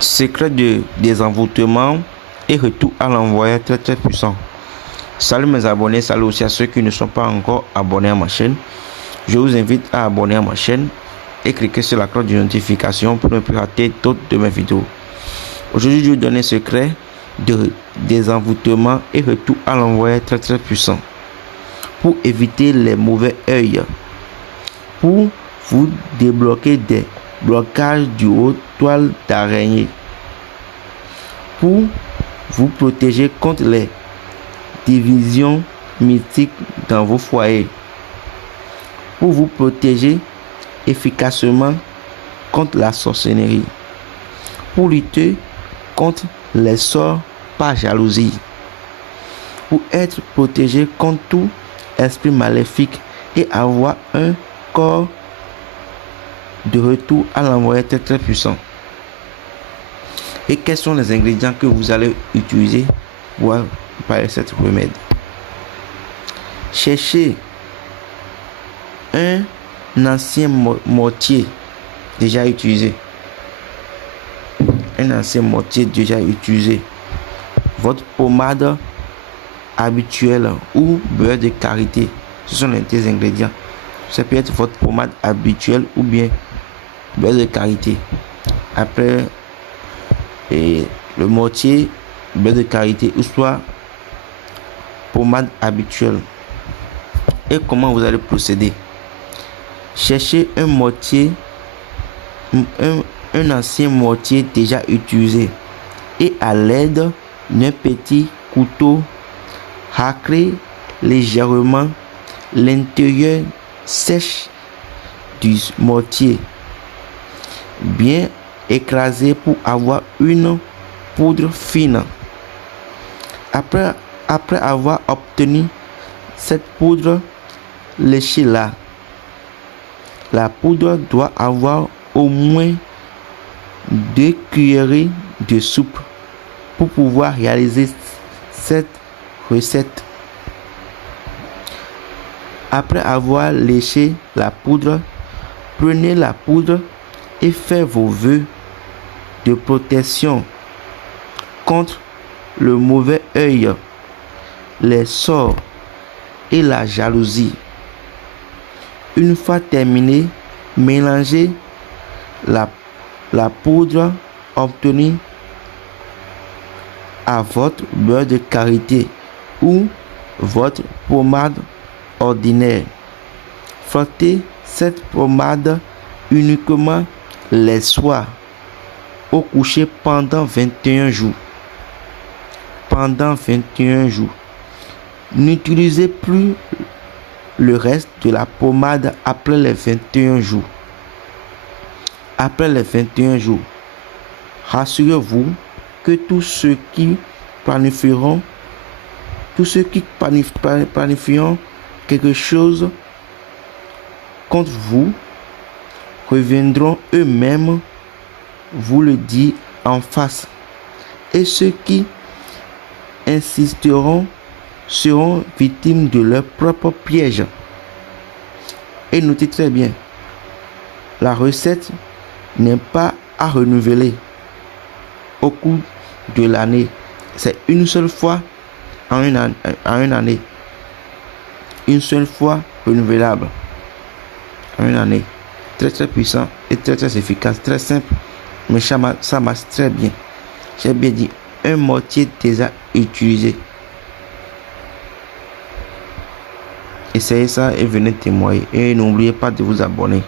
Secret de désenvoûtement et retour à l'envoyeur très puissant. Salut mes abonnés, salut aussi à ceux qui ne sont pas encore abonnés à ma chaîne. Je vous invite à abonner à ma chaîne et cliquer sur la cloche de notification pour ne plus rater toutes de mes vidéos. Aujourd'hui, je vais vous donner un secret de désenvoûtement et retour à l'envoyeur très puissant pour éviter les mauvais œils, pour vous débloquer des blocages du haut toile d'araignée, pour vous protéger contre les divisions mythiques dans vos foyers, pour vous protéger efficacement contre la sorcellerie, pour lutter contre les sorts par jalousie, pour être protégé contre tout esprit maléfique et avoir un corps de retour à l'envoyeur très puissant. Et quels sont les ingrédients que vous allez utiliser pour préparer cette remède? Cherchez un ancien mortier déjà utilisé. Un ancien mortier déjà utilisé. Votre pommade habituelle ou beurre de karité. Ce sont les ingrédients. Ça peut être votre pommade habituelle ou bien beurre de karité. Après, le mortier, beurre de karité ou soit pommade habituelle. Et comment vous allez procéder? Cherchez un mortier, un ancien mortier déjà utilisé et à l'aide d'un petit couteau, raclez légèrement l'intérieur sèche du mortier, bien écrasé pour avoir une poudre fine. Après avoir obtenu cette poudre, léchez-la. La poudre doit avoir au moins 2 cuillerées de soupe pour pouvoir réaliser cette recette. Après avoir léché la poudre, prenez la poudre et faites vos vœux de protection contre le mauvais œil, les sorts et la jalousie. Une fois terminé, mélangez la poudre obtenue à votre beurre de karité ou votre pommade ordinaire. Frottez cette pommade uniquement les soirs au coucher pendant 21 jours. Pendant 21 jours. N'utilisez plus le reste de la pommade après les 21 jours. Après les 21 jours, rassurez-vous que tous ceux qui planifieront quelque chose contre vous reviendront eux-mêmes vous le dire en face. Et ceux qui insisteront seront victimes de leur propre piège. Et notez très bien, la recette n'est pas à renouveler au cours de l'année. C'est une seule fois en une année. Une seule fois renouvelable en une année. Très puissant et très efficace, très simple, mais ça marche très bien. J'ai bien dit, un mortier déjà utilisé. Essayez ça et venez témoigner. Et n'oubliez pas de vous abonner.